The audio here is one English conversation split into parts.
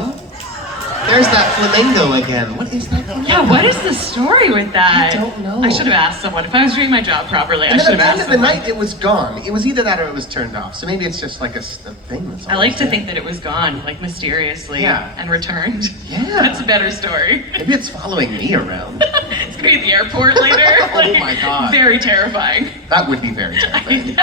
fun. There's that flamingo again. What is that? Yeah, what is the story with that? I don't know. I should have asked someone. If I was doing my job properly, I And should then have at the asked end of the someone. night, it was gone. It was either that or it was turned off. So maybe it's just like a thing that's I like to think that it was gone, like mysteriously, Yeah. and returned. Yeah. That's a better story. Maybe it's following me around. It's gonna be at the airport later. Oh my God. Very terrifying. That would be very terrifying.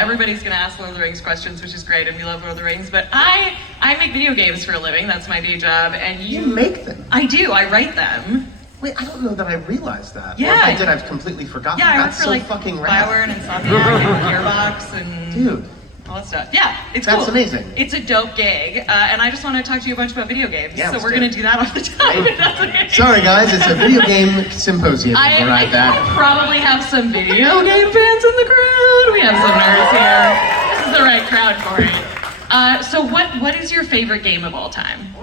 Everybody's gonna ask Lord of the Rings questions, which is great, and we love Lord of the Rings, but I make video games for a living. That's my day job, and You make them. I do, I write them. Wait, I don't know that I realized that. Yeah. Or if I did, I've completely forgotten. Yeah, I work That's for so like fucking Bioware rad. and Insomniac and Gearbox and Dude, all that stuff. Yeah, it's That's cool. amazing. It's a dope gig, and I just want to talk to you a bunch about video games. Yeah, so let's we're do gonna it. do that off the top. if that's okay. sorry guys, it's a video game symposium. I We're at that. probably have some video game fans in the crowd. We have some nerds here. This is the right crowd for it. So what is your favorite game of all time?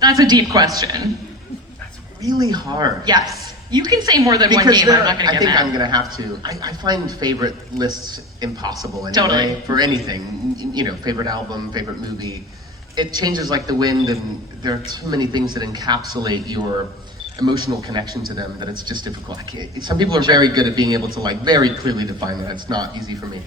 That's a deep question. That's really hard. Yes. You can say more than one Because game. there, I'm not going to I get think mad. I'm gonna have to. I find favorite lists impossible anyway. Totally. For anything, favorite album, favorite movie. It changes like the wind, and there are too many things that encapsulate your emotional connection to them that it's just difficult. Some people are very good at being able to like very clearly define that. It's not easy for me.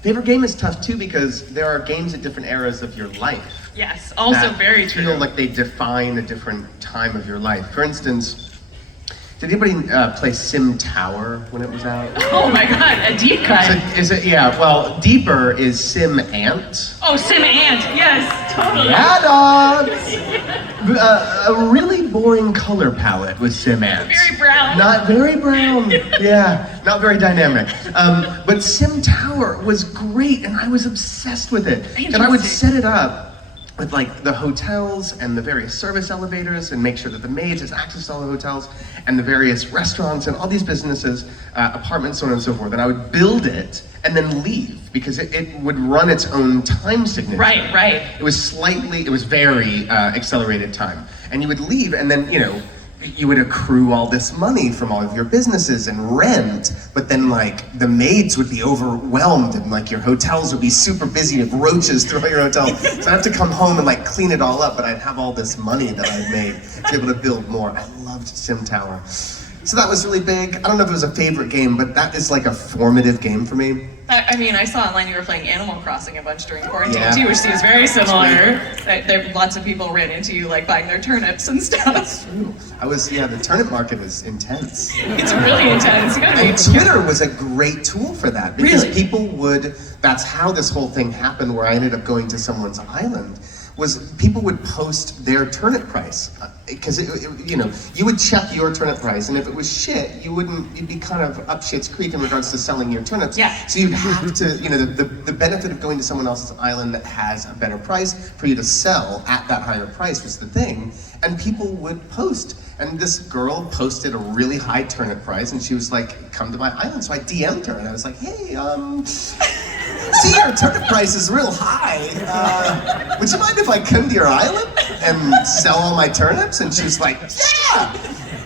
Favorite game is tough too because there are games at different eras of your life. Yes, also that very true. feel like they define a different time of your life. For instance, did anybody play Sim Tower when it was out? Oh my god, a deep cut. Yeah, well, deeper is Sim Ant. Oh, Sim Ant, yes, totally. Yeah, dogs! A really boring color palette with Sim Ant. Very brown. Not very brown, yeah, not very dynamic. But Sim Tower was great, and I was obsessed with it. And I would set it up with like the hotels and the various service elevators and make sure that the maids has access to all the hotels and the various restaurants and all these businesses, apartments, so on and so forth. And I would build it and then leave because it would run its own time signature. Right. It was very accelerated time. And you would leave and then, you would accrue all this money from all of your businesses and rent, but then like the maids would be overwhelmed and like your hotels would be super busy with roaches throughout your hotel. So I'd have to come home and like clean it all up, but I'd have all this money that I'd made to be able to build more. I loved Sim Tower. So that was really big. I don't know if it was a favorite game, but that is like a formative game for me. I saw online you were playing Animal Crossing a bunch during quarantine Yeah. too, which seems very similar. Lots of people ran into you like buying their turnips and stuff. Ooh, the turnip market is intense. It's really intense. You gotta And be Twitter was a great tool for that because Really? people that's how this whole thing happened where I ended up going to someone's island, was people would post their turnip price. Because, you would check your turnip price, and if it was shit, you'd be kind of up shit's creek in regards to selling your turnips. Yeah. So you'd have to, the benefit of going to someone else's island that has a better price for you to sell at that higher price was the thing. And people would post. And this girl posted a really high turnip price, and she was like, come to my island. So I DM'd her, and I was like, hey, see, your turnip price is real high. Would you mind if I come to your island and sell all my turnips? And she was like, yeah!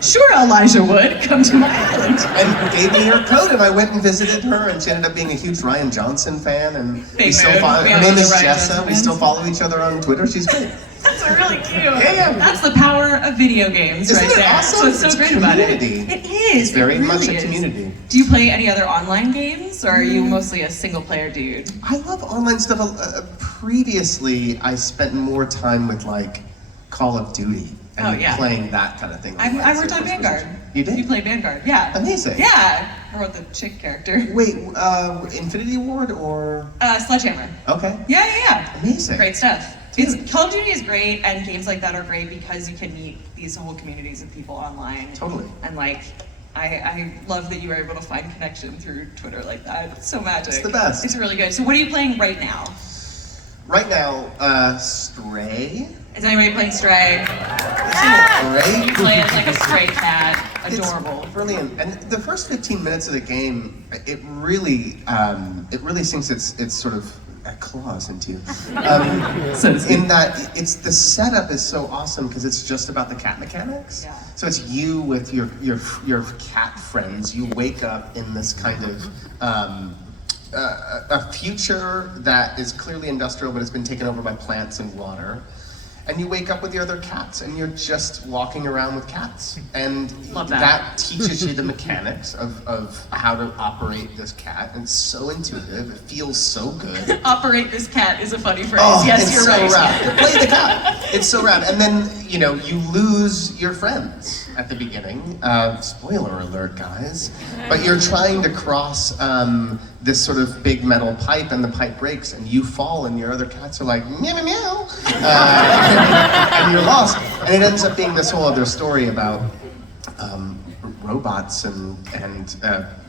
Sure, Elijah would come to my island. And gave me her code, and I went and visited her, and she ended up being a huge Ryan Johnson fan, and we still mood. follow. We Her have name other is Ryan Jessa. Johnson We fans. still follow each other on Twitter. She's great. That's really cute. Yeah. That's the power of video games Isn't right it there. awesome? So it's so It's great about it. community. It is. It's very it really much a is. community. Do you play any other online games, or are you mostly a single player dude? I love online stuff. Previously, I spent more time with like Call of Duty and Oh, yeah. playing that kind of thing. I worked on Vanguard. You did? You play Vanguard, yeah. Amazing. Yeah. I wrote the chick character. Wait, Infinity Ward or? Sledgehammer. Okay. Yeah. Amazing. Great stuff. Call of Duty is great, and games like that are great because you can meet these whole communities of people online. Totally. And like, I love that you were able to find connection through Twitter like that. It's so magic. It's the best. It's really good. So what are you playing right now? Right now, Stray. Is anybody playing Stray? Stray. You play as like a stray cat. Adorable. It's brilliant. And the first 15 minutes of the game, it really sinks its sort of claws into you. In that it's the setup is so awesome because it's just about the cat mechanics. Yeah. So it's you with your cat friends. You wake up in this kind of a future that is clearly industrial, but it's been taken over by plants and water. And you wake up with your other cats, and you're just walking around with cats. And Love that. that teaches you the mechanics of how to operate this cat. And it's so intuitive, it feels so good. Operate this cat is a funny phrase. Oh, yes, it's you're so right. rad. Play the cat. It's so rad. And then, you know, you lose your friends at the beginning. Spoiler alert, guys. But you're trying to cross this sort of big metal pipe, and the pipe breaks, and you fall, and your other cats are like, meow, meow, meow. And you're lost. And it ends up being this whole other story about robots and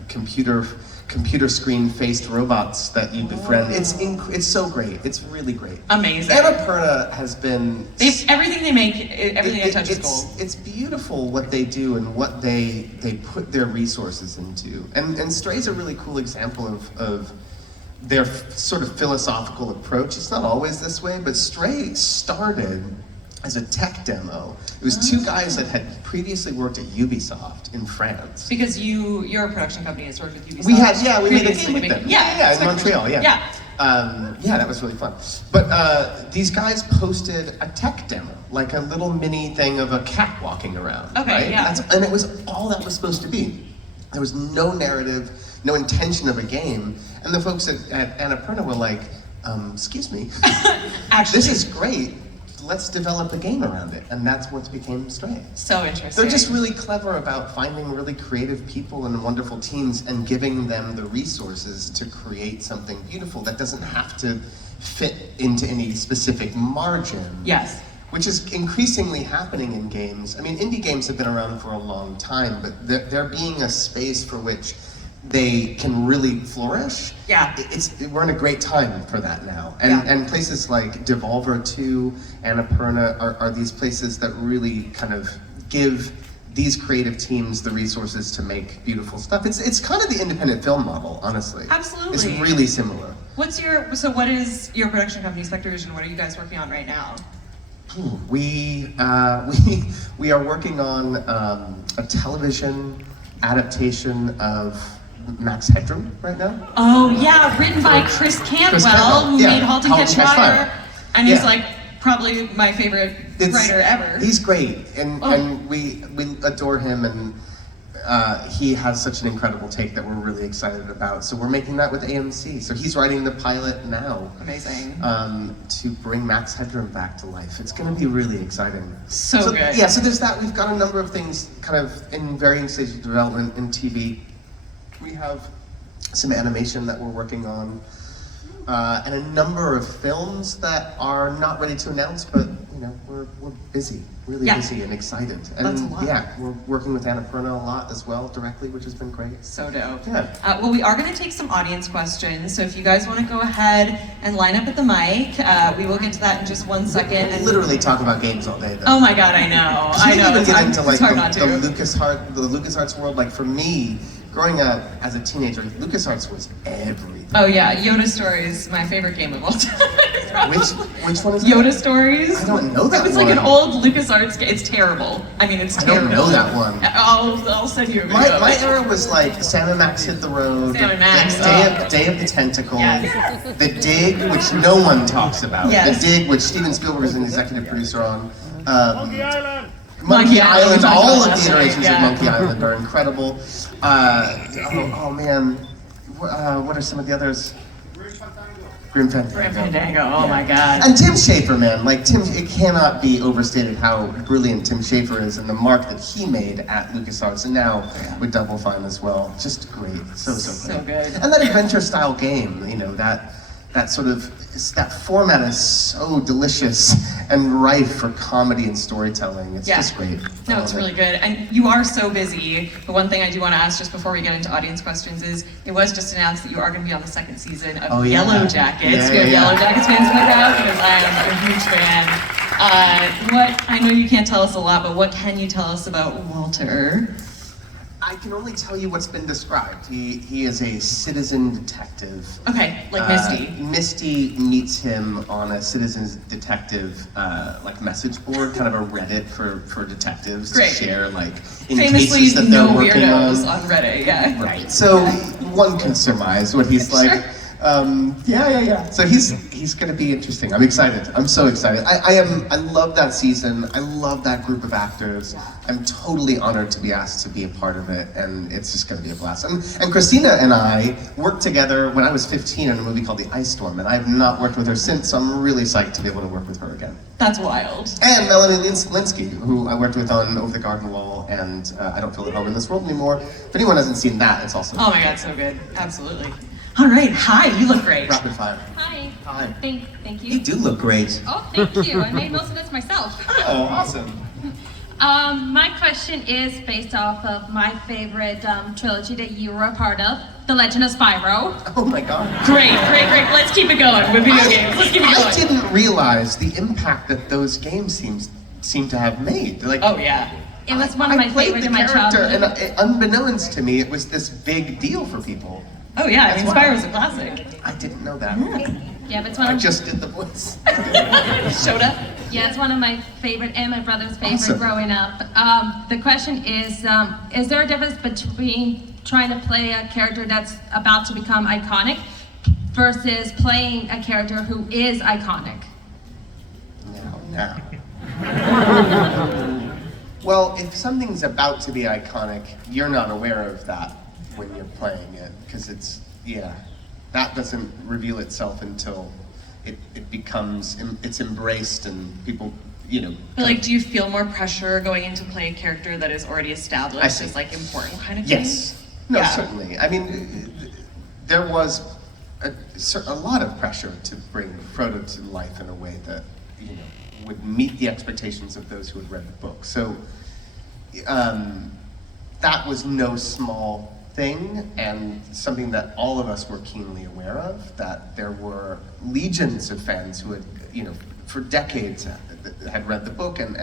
computer screen faced robots that you befriend. It's so great. It's really great. Amazing. Annapurna has been Everything they make, everything they touch is gold. it's beautiful what they do and what they put their resources into. And Stray's a really cool example of their sort of philosophical approach. It's not always this way, but Stray started as a tech demo. It was two guys that had previously worked at Ubisoft in France. Because your production company has worked with Ubisoft. We made a previously. game with them. Yeah, in Montreal, yeah. Yeah. That was really fun. But these guys posted a tech demo, like a little mini thing of a cat walking around. Okay, right? yeah. And it was all that was supposed to be. There was no narrative, no intention of a game. And the folks at Annapurna were like, excuse me, Actually, this is great. Let's develop a game around it. And that's what became Stray. so interesting. They're just really clever about finding really creative people and wonderful teams and giving them the resources to create something beautiful that doesn't have to fit into any specific margin. Yes. Which is increasingly happening in games. I mean, indie games have been around for a long time, but there being a space for which they can really flourish. Yeah. We're in a great time for that now. And places like Devolver 2, Annapurna are these places that really kind of give these creative teams the resources to make beautiful stuff. It's kind of the independent film model, honestly. Absolutely. It's really similar. What is your production company, Spectre Vision? What are you guys working on right now? We are working on a television adaptation of Max Headroom right now. Oh yeah, written by Chris Cantwell, who made *Halt and Catch Fire*, and he's like probably my favorite writer ever. He's great, and we adore him, and he has such an incredible take that we're really excited about. So we're making that with AMC. So he's writing the pilot now. Amazing. To bring Max Headroom back to life. It's going to be really exciting. So good. Yeah, so there's that. We've got a number of things kind of in varying stages of development in TV. We have some animation that we're working on, and a number of films that are not ready to announce, but you know, we're busy, really busy and excited. And that's a lot. Yeah, we're working with Annapurna a lot as well directly, which has been great. So dope. Yeah. Well, we are going to take some audience questions, so if you guys want to go ahead and line up at the mic, we will get to that in just 1 second. We literally talk about games all day, though. Oh my god, I know. I know. Even get into like it's hard not the to. LucasArts world. Like for me, growing up as a teenager, LucasArts was everything. Oh yeah, Yoda Stories, my favorite game of all time. Which one is that? Yoda Stories? I don't know that one. It's like an old LucasArts game. It's terrible. I mean, it's terrible. I don't know that one. I'll send you a video. My era was like Sam and Max Hit the Road, Sam and Max. Day of the Tentacle, Yes. The Dig, which no one talks about, Yes. The Dig, which Steven Spielberg is an executive producer on. Monkey Island. Monkey Island, we talked all about of the that iterations one, of yeah. Monkey Island are incredible. Oh man, what are some of the others? Grim Fandango. Grim Fandango, oh my god. And Tim Schafer, man, it cannot be overstated how brilliant Tim Schafer is and the mark that he made at LucasArts and now with Double Fine as well. Just great, so great. So good. And that adventure style game, you know, that format is so delicious and rife for comedy and storytelling. It's just great. No, it's really good. And you are so busy. The one thing I do want to ask just before we get into audience questions is, it was just announced that you are going to be on the second season of Yellow Jackets. We have Yellow Jackets fans in the crowd because I am a huge fan. I know you can't tell us a lot, but what can you tell us about Walter? I can only tell you what's been described. He is a citizen detective. Okay, like Misty. Misty meets him on a citizen detective like message board, kind of a Reddit for detectives to share like in Famously, cases that no they're working weirdos on Reddit, yeah. Right. So one can surmise what he's like. Yeah. So he's going to be interesting. I'm excited. I'm so excited. I love that season. I love that group of actors. I'm totally honored to be asked to be a part of it, and it's just going to be a blast. And Christina and I worked together when I was 15 in a movie called The Ice Storm, and I have not worked with her since, so I'm really psyched to be able to work with her again. That's wild. And Melanie Linsky, who I worked with on Over the Garden Wall and I Don't Feel at Home in This World Anymore. If anyone hasn't seen that, it's also Oh my god, so good. Absolutely. All right, hi, you look great. rapid fire. Hi. Hi. Thank You you. do look great. Oh, thank you. I made most of this myself. Oh, awesome. My question is based off of my favorite trilogy that you were a part of, The Legend of Spyro. Oh my god. Great. Let's keep it going with video games. Let's keep it I going. didn't realize the impact that those games seem to have made. Like, Oh yeah. It was one of my played favorite the in my character, childhood. and unbeknownst to me, it was this big deal for people. Oh yeah, I mean That's why- Spyro's a classic. I didn't know that. Yeah, but it's one I of just did the voice. Showed up. yeah, it's one of my favorite and my brother's favorite Awesome. growing up. The question is there a difference between trying to play a character that's about to become iconic versus playing a character who is iconic? Now. Well, if something's about to be iconic, you're not aware of that when you're playing it, because that doesn't reveal itself until it becomes, it's embraced and people, But like, do you feel more pressure going into play a character that is already I established see. as like important kind of thing? Yes. No, Yeah. certainly. I mean, there was a lot of pressure to bring Frodo to life in a way that, would meet the expectations of those who had read the book. So that was no small thing, and something that all of us were keenly aware of, that there were legions of fans who had, for decades had read the book, and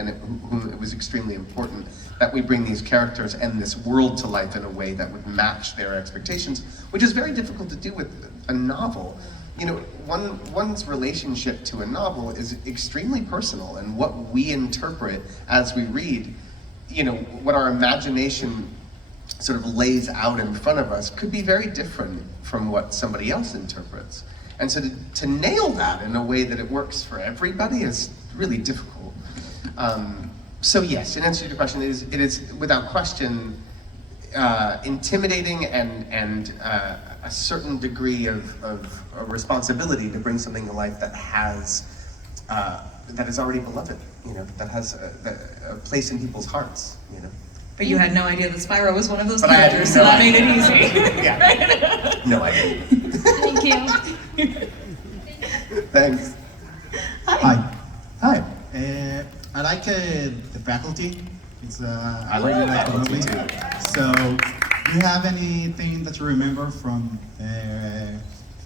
whom it was extremely important that we bring these characters and this world to life in a way that would match their expectations, which is very difficult to do with a novel. One's relationship to a novel is extremely personal, and what we interpret as we read, what our imagination sort of lays out in front of us could be very different from what somebody else interprets. And so to nail that in a way that it works for everybody is really difficult. So yes, in answer to your question, it is without question intimidating and a certain degree of a responsibility to bring something to life that is already beloved, that has a place in people's hearts, But you had no idea that Spyro was one of those But I had characters, no so that made idea. it easy. Yeah. No idea. Thank you. Thanks. Hi. Hi. I like the faculty. I I like really The like the Faculty movie. too. So, do you have anything that you remember from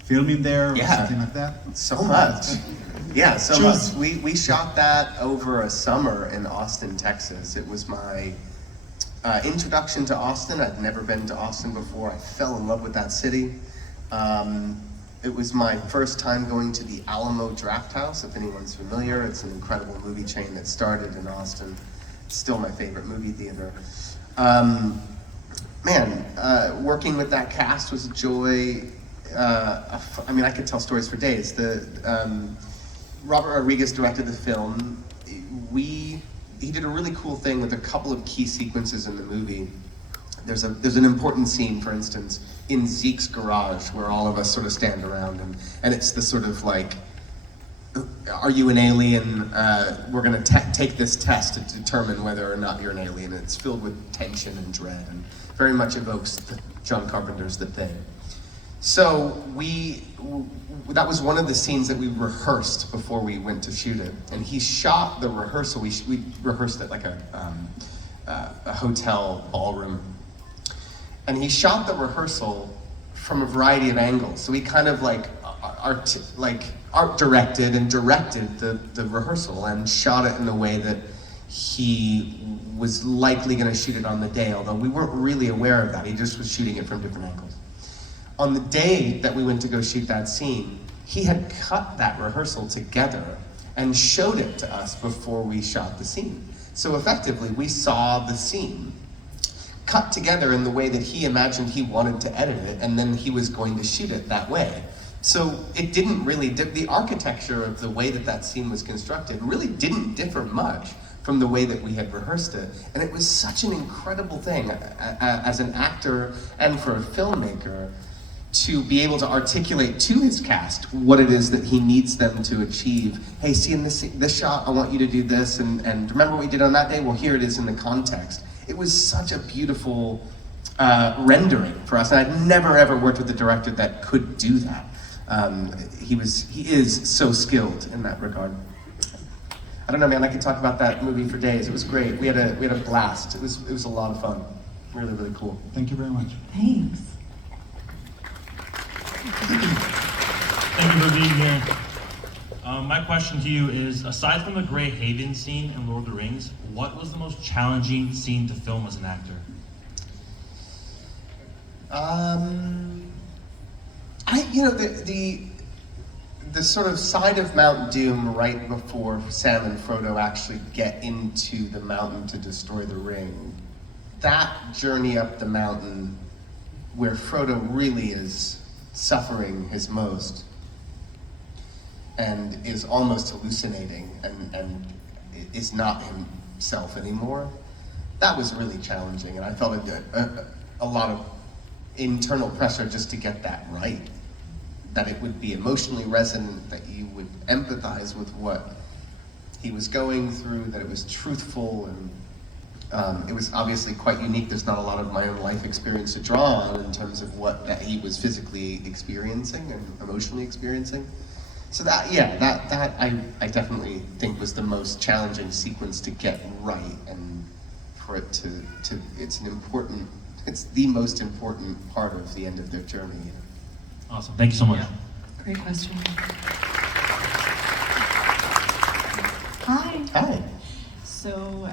filming there or Yeah. something like that? So much. Yeah, so Choose. much. We shot that over a summer in Austin, Texas. It was my introduction to Austin. I'd never been to Austin before. I fell in love with that city. It was my first time going to the Alamo Draft House, if anyone's familiar. It's an incredible movie chain that started in Austin. It's still my favorite movie theater. Working with that cast was a joy. I could tell stories for days. Robert Rodriguez directed the film. He did a really cool thing with a couple of key sequences in the movie. There's an important scene, for instance, in Zeke's garage where all of us sort of stand around and it's the sort of like, are you an alien? We're gonna take this test to determine whether or not you're an alien. And it's filled with tension and dread and very much evokes John Carpenter's The Thing. So that was one of the scenes that we rehearsed before we went to shoot it. And he shot the rehearsal, we rehearsed at like a hotel ballroom. And he shot the rehearsal from a variety of angles. So he kind of art directed the rehearsal and shot it in a way that he was likely gonna shoot it on the day, although we weren't really aware of that. He just was shooting it from different angles. On the day that we went to go shoot that scene, he had cut that rehearsal together and showed it to us before we shot the scene. So effectively, we saw the scene cut together in the way that he imagined he wanted to edit it, and then he was going to shoot it that way. So it didn't really, the architecture of the way that that scene was constructed really didn't differ much from the way that we had rehearsed it. And it was such an incredible thing as an actor and for a filmmaker to be able to articulate to his cast what it is that he needs them to achieve. Hey, see in this shot, I want you to do this, and remember what we did on that day? Well, here it is in the context. It was such a beautiful rendering for us, and I'd never ever worked with a director that could do that. He is so skilled in that regard. I don't know, man, I could talk about that movie for days. It was great. We had a blast. It was a lot of fun. Really, really cool. Thank you very much. Thanks. Thank you for being here. My question to you is, aside from the Grey Haven scene in Lord of the Rings, what was the most challenging scene to film as an actor? The sort of side of Mount Doom right before Sam and Frodo actually get into the mountain to destroy the ring, that journey up the mountain where Frodo really is suffering his most and is almost hallucinating and is not himself anymore, that was really challenging, and I felt a lot of internal pressure just to get that right. That it would be emotionally resonant, that you would empathize with what he was going through, that it was truthful, and it was obviously quite unique. There's not a lot of my own life experience to draw on in terms of what that he was physically experiencing and emotionally experiencing. So that I definitely think was the most challenging sequence to get right, and for it to it's the most important part of the end of their journey. Awesome, thank you so much. Great question. Hi. Hi. So,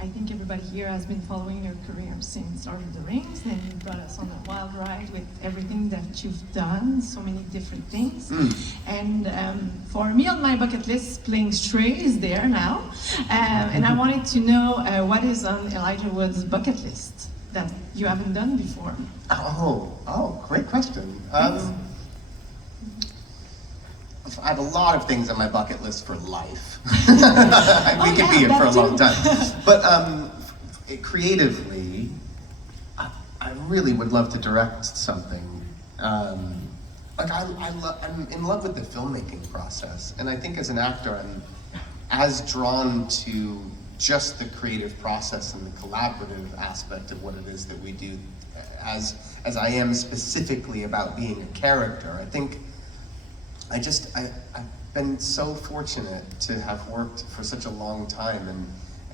I think everybody here has been following your career since Lord of the Rings, and you brought us on a wild ride with everything that you've done, so many different things. And for me on my bucket list, playing Stray is there now. And I wanted to know what is on Elijah Wood's bucket list that you haven't done before. Oh, great question. I have a lot of things on my bucket list for life. We could be here for a long time. But creatively, I really would love to direct something. I'm in love with the filmmaking process, and I think as an actor, I'm as drawn to just the creative process and the collaborative aspect of what it is that we do as I am specifically about being a character. I think I've been so fortunate to have worked for such a long time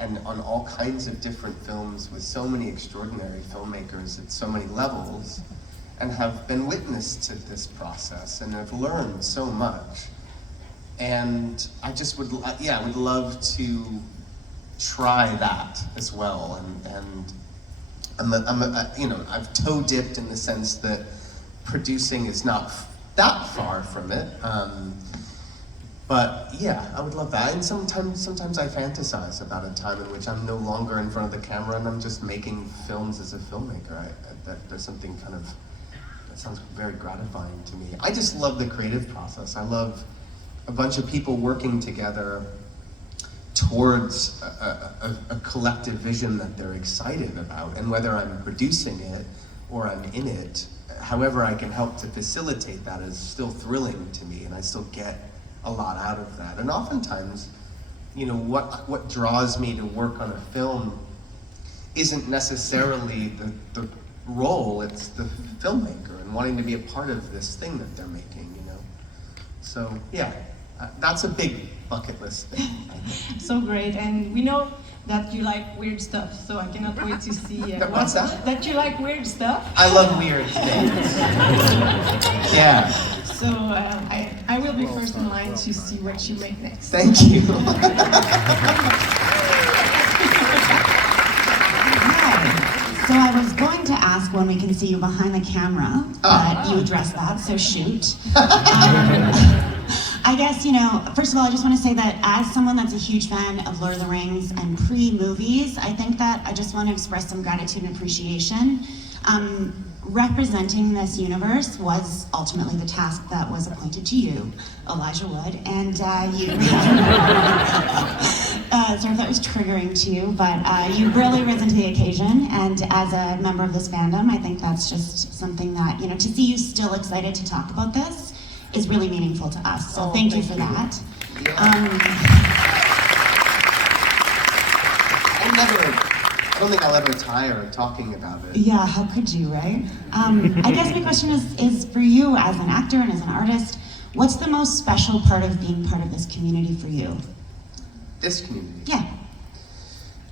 and on all kinds of different films with so many extraordinary filmmakers at so many levels, and have been witness to this process and have learned so much. And I just would love to try that as well. And I've toe dipped in the sense that producing is not that far from it. But yeah, I would love that. And sometimes I fantasize about a time in which I'm no longer in front of the camera and I'm just making films as a filmmaker. There's something that sounds very gratifying to me. I just love the creative process. I love a bunch of people working together towards a collective vision that they're excited about. And whether I'm producing it or I'm in it, however I can help to facilitate that is still thrilling to me, and I still get a lot out of that. And oftentimes, what draws me to work on a film isn't necessarily the role, it's the filmmaker and wanting to be a part of this thing that they're making, So yeah, that's a big bucket list thing, I think. So great, and we know that you like weird stuff, so I cannot wait to see What's that? That you like weird stuff. I love weird things. Yeah. So I will be first in line to see what you make next. Thank you. So I was going to ask when we can see you behind the camera, but you addressed that, so shoot. I guess, first of all, I just want to say that as someone that's a huge fan of Lord of the Rings and pre-movies, I think that I just want to express some gratitude and appreciation. representing this universe was ultimately the task that was appointed to you, Elijah Wood, and you, sorry if that was triggering to you, but you've really risen to the occasion, and as a member of this fandom, I think that's just something that, to see you still excited to talk about this is really meaningful to us, so thank you for that. I don't think I'll ever tire of talking about it. Yeah, how could you, right? I guess my question is for you as an actor and as an artist, what's the most special part of being part of this community for you? This community? Yeah.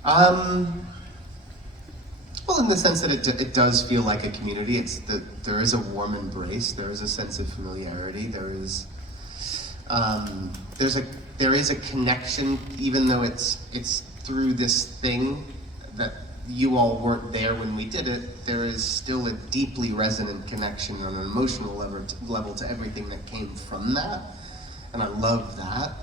Well, in the sense that it does feel like a community. There is a warm embrace. There is a sense of familiarity. There is a connection, even though it's through this thing that you all weren't there when we did it. There is still a deeply resonant connection on an emotional level to everything that came from that, and I love that.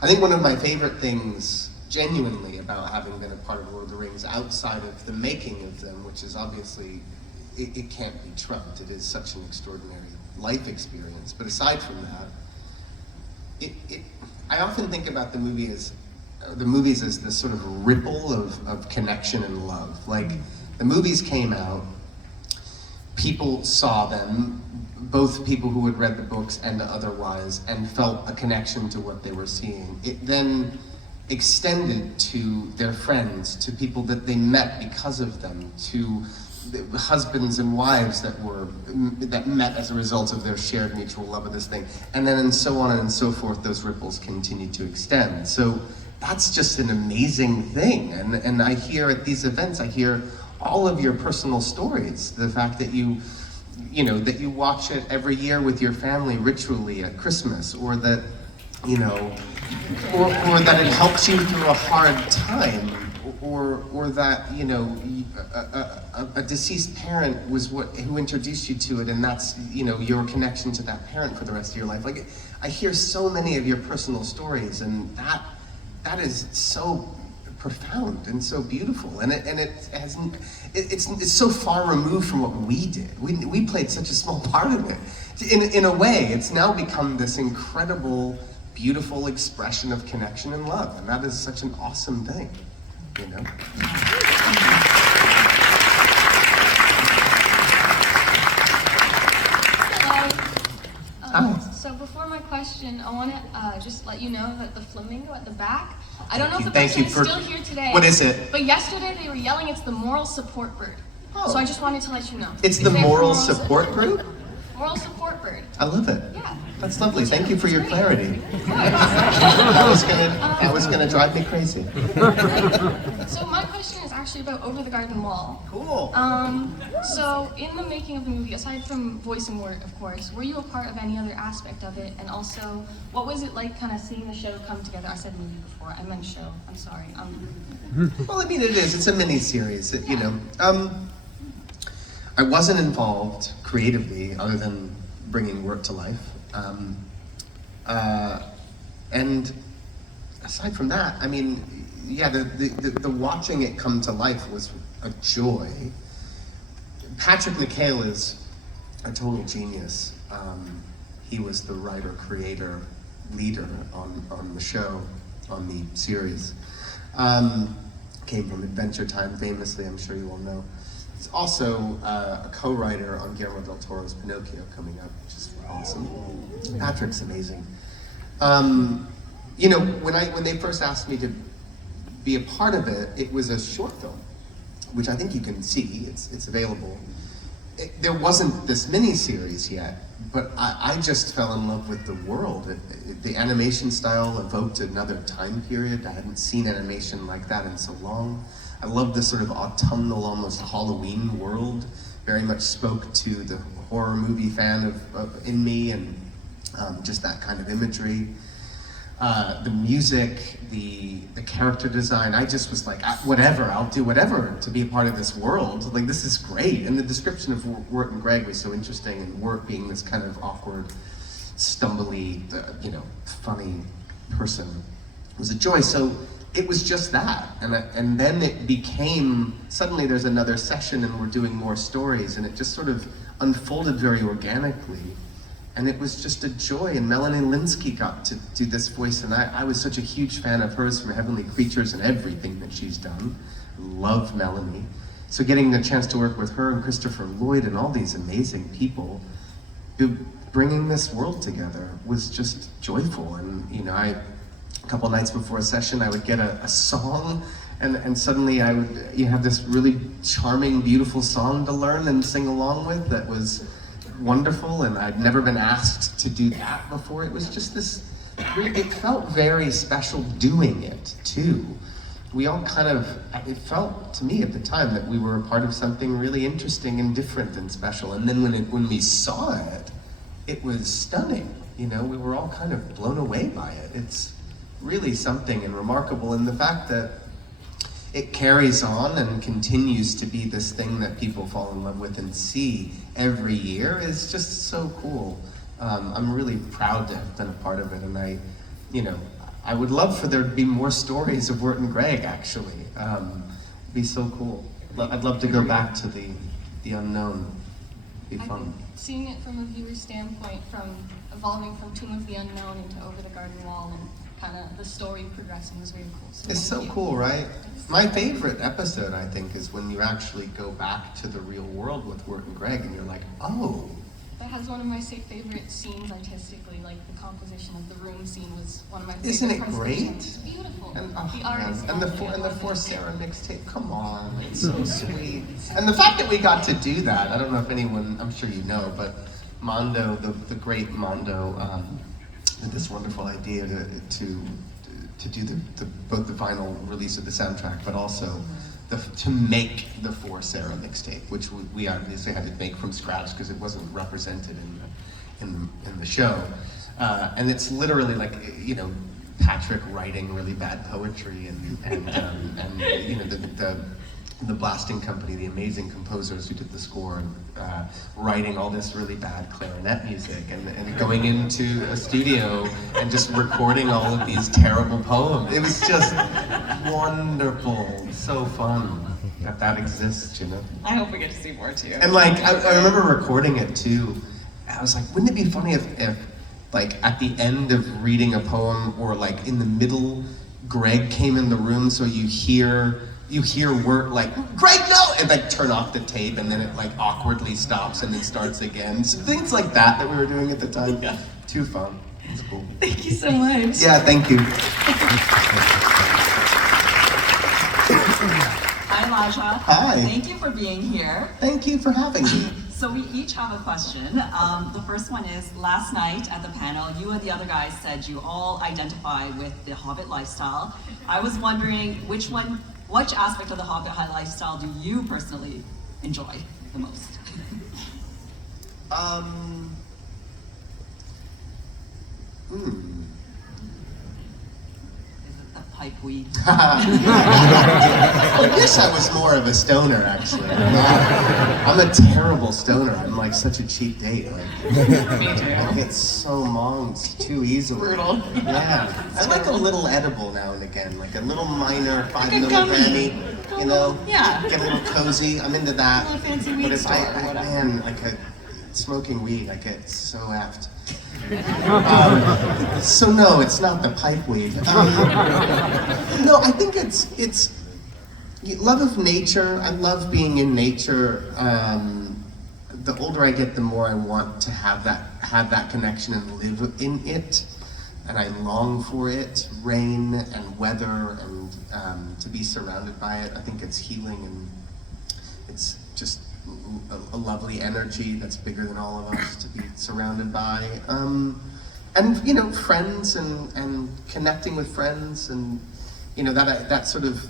I think one of my favorite things, genuinely, about having been a part of Lord of the Rings outside of the making of them, which is obviously, it can't be trumped. It is such an extraordinary life experience. But aside from that, I often think about the movies as this sort of ripple of connection and love. Like, the movies came out, people saw them, both people who had read the books and otherwise, and felt a connection to what they were seeing. It then extended to their friends, to people that they met because of them, to husbands and wives that met as a result of their shared mutual love of this thing, and then and so on and so forth. Those ripples continue to extend. So that's just an amazing thing. And I hear at these events, I hear all of your personal stories. The fact that you watch it every year with your family ritually at Christmas, or that, or that it helps you through a hard time, or that, a deceased parent was who introduced you to it, and that's, your connection to that parent for the rest of your life. Like, I hear so many of your personal stories, and that is so profound and so beautiful, and it's so far removed from what we did. We played such a small part of it. In a way, it's now become this incredible, beautiful expression of connection and love, and that is such an awesome thing, So before my question, I want to just let you know that the flamingo at the back, I don't know if the Thank you person is for- still here today. What is it? But yesterday they were yelling it's the moral support bird. Oh. So I just wanted to let you know. It's the They have moral support group? Moral support bird. I love it. Yeah. That's lovely. Thank you for your It's great. clarity. That was gonna drive me crazy. So my question is actually about Over the Garden Wall. Cool. So in the making of the movie, aside from voice and work, of course, were you a part of any other aspect of it? And also, what was it like kind of seeing the show come together? I said movie before, I meant show, I'm sorry. Well, I mean, it's a mini-series, I wasn't involved creatively, other than bringing work to life. And aside from that, I mean, yeah, the watching it come to life was a joy. Patrick McHale is a total genius. He was the writer, creator, leader on the show, on the series. Came from Adventure Time, famously, I'm sure you all know. He's also a co-writer on Guillermo del Toro's Pinocchio coming up, which is awesome. Patrick's amazing. When they first asked me to be a part of it, it was a short film, which I think you can see. It's available. There wasn't this mini-series yet, but I just fell in love with the world. The animation style evoked another time period. I hadn't seen animation like that in so long. I love this sort of autumnal, almost Halloween world. Very much spoke to the horror movie fan in me, and just that kind of imagery. The music, the character design, I just was like, whatever, I'll do whatever to be a part of this world. Like, this is great. And the description of Wirt and Greg was so interesting, and Wirt being this kind of awkward, stumbly, funny person. was a joy. So it was just that, and then it became, suddenly there's another session and we're doing more stories, and it just sort of unfolded very organically. And it was just a joy, and Melanie Linsky got to do this voice, and I was such a huge fan of hers from Heavenly Creatures and everything that she's done. Love Melanie. So getting the chance to work with her and Christopher Lloyd and all these amazing people, bringing this world together was just joyful. And you know, a couple nights before a session, I would get a song, and suddenly you have this really charming, beautiful song to learn and sing along with that was wonderful, and I'd never been asked to do that before. It was just this, it felt very special doing it too. We all it felt to me at the time that we were a part of something really interesting and different and special. And then when we saw it, it was stunning. You know, we were all kind of blown away by it. It's really something and remarkable, and the fact that it carries on and continues to be this thing that people fall in love with and see every year is just so cool. I'm really proud to have been a part of it, and I would love for there to be more stories of Wirt and Greg, actually. It'd be so cool. I'd love to go back to the unknown. It'd be fun. Seeing it from a viewer's standpoint, from evolving from Tomb of the Unknown into Over the Garden Wall, and kind of the story progressing was really cool. So it's so cool, right? My favorite episode, I think, is when you actually go back to the real world with Wirt and Greg, and you're like, oh. That has one of my favorite scenes artistically, like the composition of the room scene was one of my favorite. Isn't it great? It's beautiful. And, the artist and the For Sarah mixtape, come on, it's so sweet. And the fact that we got to do that, I don't know if anyone, I'm sure you know, but Mondo, the great Mondo, had this wonderful idea to do both the vinyl release of the soundtrack, but also to make the For Sarah mixtape, which we obviously had to make from scratch because it wasn't represented in the show. And it's literally like, you know, Patrick writing really bad poetry and you know, the blasting company, the amazing composers who did the score, and writing all this really bad clarinet music, and going into a studio and just recording all of these terrible poems. It was just wonderful, so fun that exists, you know? I hope we get to see more too. And like, I remember recording it too. I was like, wouldn't it be funny if like at the end of reading a poem, or like in the middle, Greg came in the room, so you hear Wirt like, Greg, no! And like turn off the tape, and then it like awkwardly stops and then starts again. So things like that we were doing at the time. Yeah. Too fun. It's cool. Thank you so much. Yeah, thank you. Hi, Elijah. Hi. Thank you for being here. Thank you for having me. So we each have a question. The first one is, last night at the panel, you and the other guys said you all identify with the Hobbit lifestyle. I was wondering which aspect of the Hobbit lifestyle do you personally enjoy the most? Is it the pipe weed? I wish I was more of a stoner, actually. I'm a terrible stoner. I'm like such a cheap date. Like, Me too. I get so monged too easily. Brutal. Yeah. I like a little edible now and again, like a little minor 5 milligram, you know? Yeah. Get a little cozy. I'm into that. A little fancy weed But if store or whatever. man, like smoking weed, I get so effed. So no, it's not the pipe weed. No, I think it's love of nature. I love being in nature. The older I get, the more I want to have that connection and live in it, and I long for it. Rain and weather, and to be surrounded by it. I think it's healing, and it's just a lovely energy that's bigger than all of us to be surrounded by. And you know, friends and connecting with friends, and you know, that sort of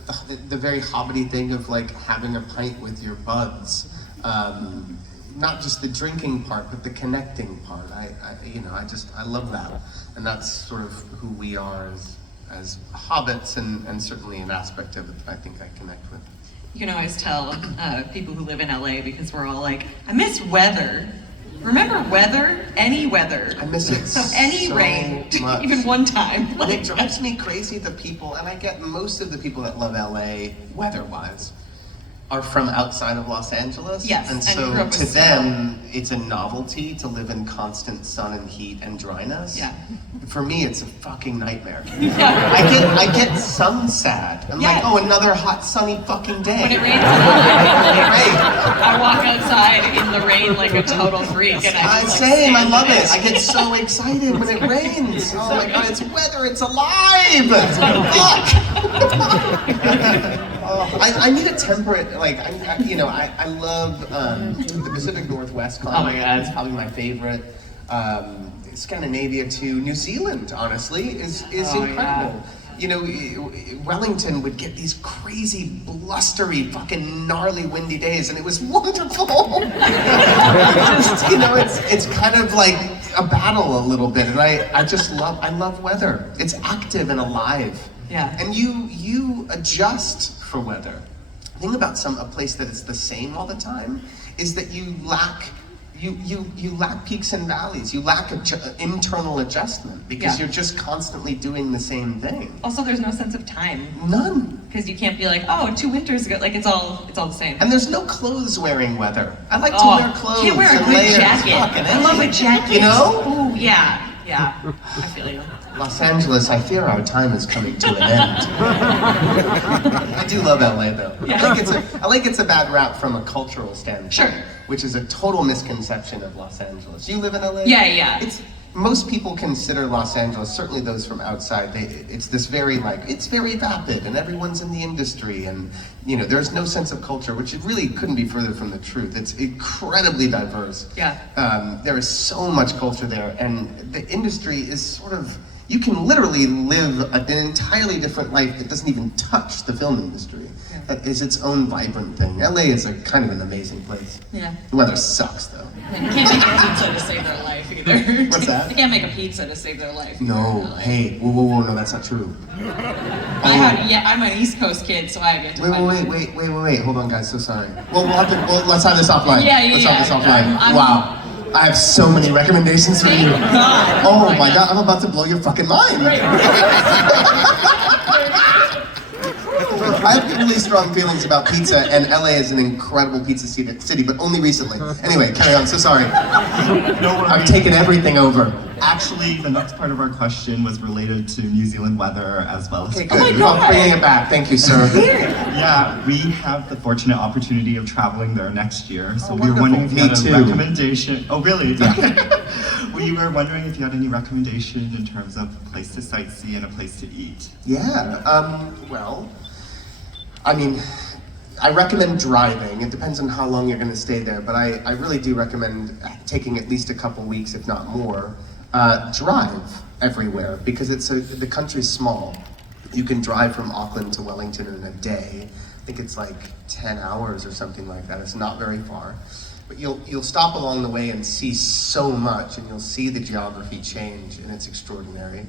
the very hobbity thing of like having a pint with your buds. Not just the drinking part, but the connecting part. I love that, and that's sort of who we are as hobbits, and certainly an aspect of it that I think I connect with. You can always tell people who live in LA because we're all like, I miss weather. Remember weather? Any weather. I miss it Any so rain. much. Even one time. And it drives me crazy, the people, and I get most of the people that love LA, weather-wise, are from outside of Los Angeles. Yes, and and so grew up with to snow. them, it's a novelty to live in constant sun and heat and dryness. Yeah. For me, it's a fucking nightmare. I get some sad. I'm like, oh, another hot, sunny fucking day. When it rains, I walk outside in the rain like a total freak. And I just, like, Same, I stand love in it. I get so excited when it rains. Oh my god, it's weather, it's alive! Fuck! I need a temperate, like, I love the Pacific Northwest climate. Oh my God. It's probably my favorite. Scandinavia too. New Zealand, honestly, is incredible. Yeah. You know, Wellington would get these crazy, blustery, fucking gnarly, windy days, and it was wonderful. Just, it's kind of like a battle a little bit, and I love weather. It's active and alive. Yeah. And you adjust for weather. The thing about a place that is the same all the time is that you lack peaks and valleys. You lack internal adjustment because you're just constantly doing the same thing. Also, there's no sense of time. None. Because you can't be like, oh, 2 winters ago. Like, it's all the same. And there's no clothes wearing weather. I like to wear clothes. Can't wear a and good layers. jacket. Fucking I love a jacket. You know? Oh, yeah. I feel you. Los Angeles, I fear our time is coming to an end. I do love LA though. Yeah. I like it's a bad rap from a cultural standpoint. Sure. Which is a total misconception of Los Angeles. You live in LA? Yeah. Most people consider Los Angeles, certainly those from outside, it's this very it's very vapid and everyone's in the industry and there's no sense of culture, which it really couldn't be further from the truth. It's incredibly diverse. Yeah. There is so much culture there and the industry is sort of, you can literally live an entirely different life that doesn't even touch the film industry. Yeah. That is its own vibrant thing. LA is a kind of an amazing place. Yeah. The weather sucks though. You can't make a pizza to save their life either. What's that? You can't make a pizza to save their life. No, hey, whoa, no, that's not true. I'm an East Coast kid, so I get to Wait, hold on guys, so sorry. Well, let's have this offline. Yeah. Let's have this offline. Wow. I have so many recommendations for you. God. Oh my god, I'm about to blow your fucking mind. I have really strong feelings about pizza, and LA is an incredible pizza city, but only recently. Anyway, carry on, so sorry. I've taken everything over. Actually, the next part of our question was related to New Zealand weather as well as Okay, good. I'm bringing it back. Thank you, sir. Yeah, we have the fortunate opportunity of traveling there next year, so we were wonderful. wondering if you Me had a too. recommendation. Oh, really? We were wondering if you had any recommendation in terms of a place to sightsee and a place to eat. Yeah, well, I mean, I recommend driving. It depends on how long you're going to stay there, but I really do recommend taking at least a couple weeks, if not more. Drive everywhere because the country's small. You can drive from Auckland to Wellington in a day. I think it's like 10 hours or something like that. It's not very far. But you'll stop along the way and see so much, and you'll see the geography change, and it's extraordinary.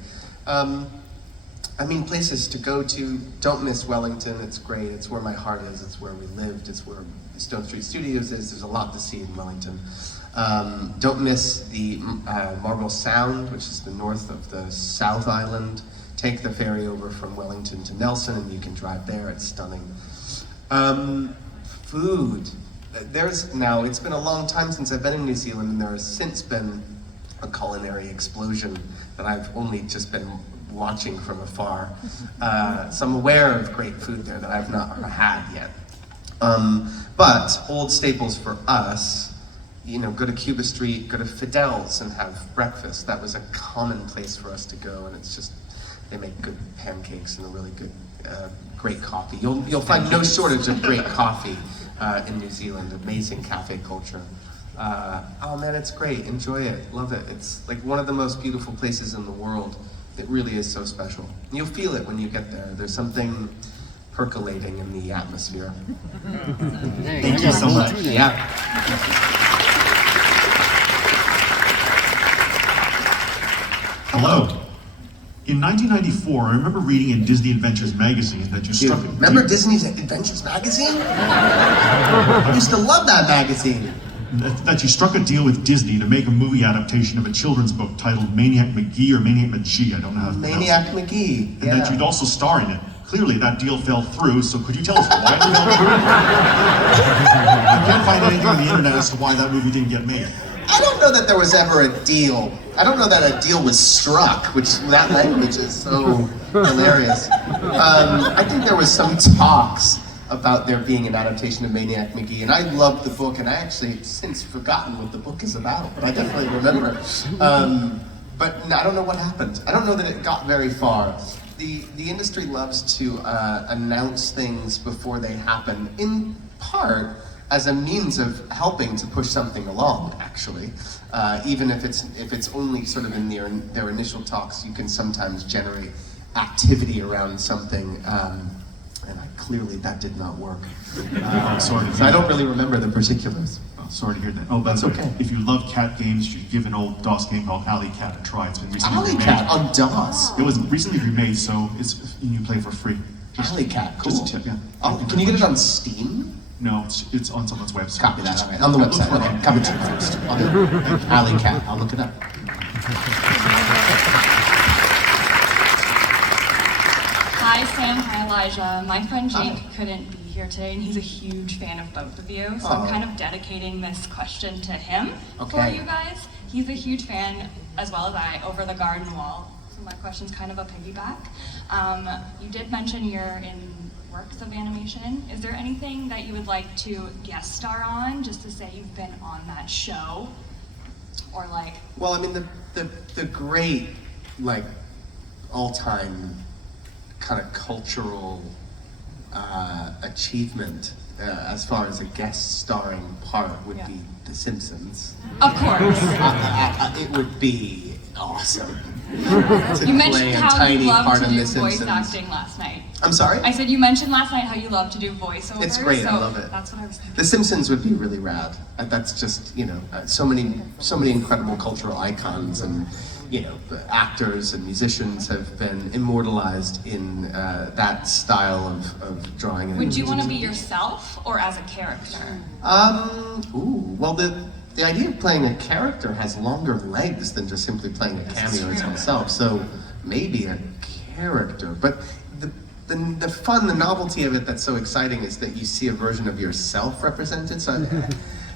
I mean, places to go to, don't miss Wellington, it's great, it's where my heart is, it's where we lived, it's where Stone Street Studios is, there's a lot to see in Wellington. Don't miss the Marble Sound, which is the north of the South Island. Take the ferry over from Wellington to Nelson and you can drive there, it's stunning. Food. It's been a long time since I've been in New Zealand and there has since been a culinary explosion that I've only just been watching from afar. So I'm aware of great food there that I've not had yet. But old staples for us, go to Cuba Street, go to Fidel's and have breakfast. That was a common place for us to go, and it's just, they make good pancakes and a really good, great coffee. You'll find no shortage of great coffee in New Zealand, amazing cafe culture. Oh man, it's great, enjoy it, love it. It's like one of the most beautiful places in the world. It really is so special. You'll feel it when you get there. There's something percolating in the atmosphere. Thank you so much. Yeah. Hello. In 1994, I remember reading in Disney Adventures magazine that you struck Remember Disney's Adventures magazine? I used to love that magazine. that you struck a deal with Disney to make a movie adaptation of a children's book titled Maniac McGee or Maniac McGee, I don't know how to pronounce it. Maniac McGee, And that you'd also star in it. Clearly, that deal fell through, so could you tell us why it fell through? I can't find anything on the internet as to why that movie didn't get made. I don't know that there was ever a deal. I don't know that a deal was struck, which that language is so hilarious. I think there was some talks about there being an adaptation of Maniac McGee, and I loved the book, and I actually since forgotten what the book is about, but I definitely remember. But I don't know what happened. I don't know that it got very far. The industry loves to announce things before they happen, in part as a means of helping to push something along, actually. Even if it's only sort of in their initial talks, you can sometimes generate activity around something, and clearly that did not work. Sorry. So I don't really remember the particulars. Oh, sorry to hear that. Oh, that's okay. If you love cat games, you should give an old DOS game called Alley Cat a try. It's been recently Alley remade. Cat on DOS? It was recently remade, so you can play for free. Alley Cat, cool. Just a tip, yeah. Oh, can you get it on Steam? No, it's on someone's website. Copy that, all right. On the website, okay. Copy it first. Alley Cat, I'll look it up. Hi, Sam. Hi, Elijah. My friend Jake couldn't be here today, and he's a huge fan of both of you. So I'm kind of dedicating this question to him for you guys. He's a huge fan, as well as I, over the garden wall. So my question's kind of a piggyback. You did mention you're in works of animation. Is there anything that you would like to guest star on, just to say you've been on that show? Or like... Well, I mean, the great, like, all-time kind of cultural achievement as far as a guest starring part would be The Simpsons. Of course. It would be awesome. You mentioned how you love to do The voice Simpsons. acting last night. I'm sorry? I said you mentioned last night how you love to do voiceover. It's great, so I love it. That's what I was thinking. The Simpsons would be really rad. That's just, you know, so many incredible cultural icons and, you know, actors and musicians have been immortalized in that style of drawing. And Would you want to be yourself or as a character? Well, the idea of playing a character has longer legs than just simply playing a cameo as myself. So maybe a character, but the fun, the novelty of it that's so exciting is that you see a version of yourself represented. So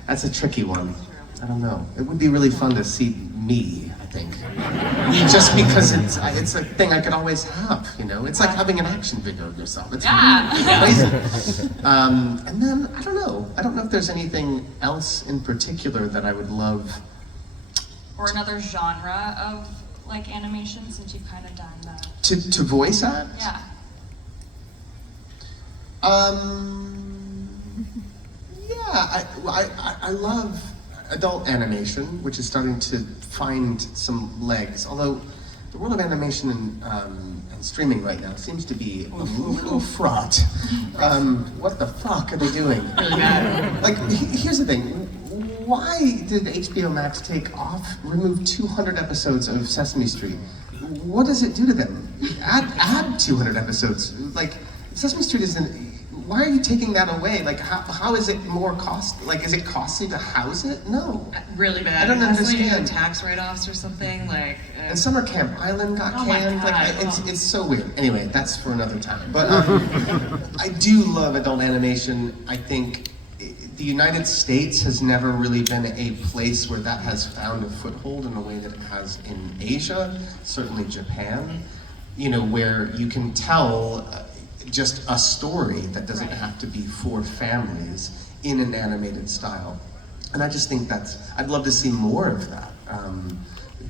that's a tricky one. I don't know. It would be really fun to see me, I think. Just because it's a thing I could always have, you know? It's like having an action figure of yourself. It's really crazy. And then, I don't know. I don't know if there's anything else in particular that I would love. Or another genre of like animation, since you've kind of done that. To voice act? Yeah. Yeah, I love adult animation, which is starting to find some legs. Although the world of animation and streaming right now seems to be a little fraught. What the fuck are they doing? Like, here's the thing. Why did HBO Max remove 200 episodes of Sesame Street? What does it do to them? Add 200 episodes. Like, Sesame Street isn't. Why are you taking that away? Like, how is it more is it costly to house it? No. Really bad. I don't understand. Tax write-offs or something, like... And Summer Camp Island got canned. Like, it's so weird. Anyway, that's for another time. But I do love adult animation. I think the United States has never really been a place where that has found a foothold in the way that it has in Asia, certainly Japan, you know, where you can tell just a story that doesn't have to be for families in an animated style. And I just think I'd love to see more of that.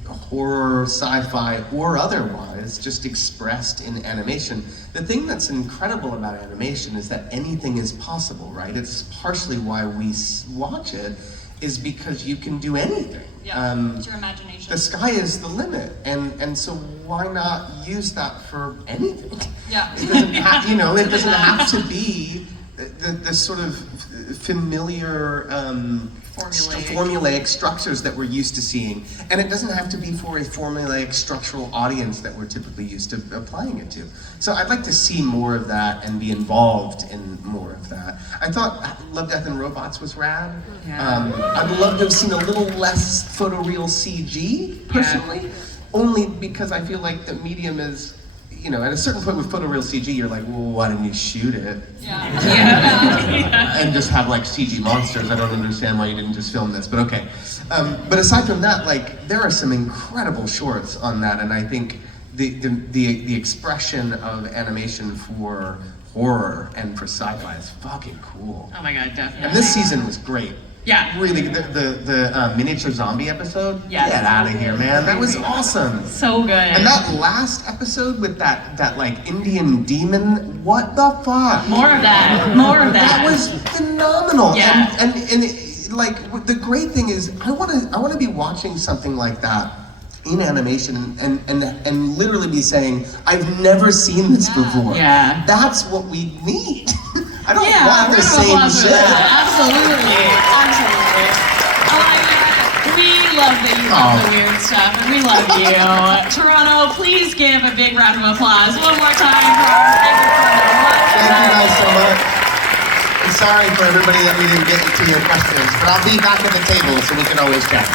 Horror, sci-fi, or otherwise, just expressed in animation. The thing that's incredible about animation is that anything is possible, right? It's partially why we watch it, is because you can do anything. Yeah, it's your imagination. The sky is the limit, and so why not use that for anything? Yeah. It doesn't have, it doesn't have to be the sort of familiar formulaic structures that we're used to seeing. And it doesn't have to be for a formulaic structural audience that we're typically used to applying it to. So I'd like to see more of that and be involved in more of that. I thought Love, Death, and Robots was rad. I'd love to have seen a little less photoreal CG, personally, only because I feel like the medium is, you know, at a certain point with photoreal CG, you're like, well, why didn't you shoot it? And just have like CG monsters. I don't understand why you didn't just film this, but okay. But aside from that, like, there are some incredible shorts on that, and I think the expression of animation for horror and for sci-fi is fucking cool. Oh my god, definitely. And this season was great. Yeah. Really, the miniature zombie episode? Yes. Get out of here, man. That was awesome. So good. And that last episode with that like Indian demon, what the fuck? More of that. More of that. That was phenomenal. Yeah. And like the great thing is I wanna be watching something like that in animation and literally be saying, I've never seen this before. Yeah. That's what we need. I don't Yeah, want the same shit. Absolutely. Absolutely. We love that you love the weird stuff, and we love you. Toronto, please give a big round of applause one more time for our favorite Toronto. Thank you guys so much. I'm sorry for everybody that we didn't get to your questions, but I'll be back at the table so we can always chat.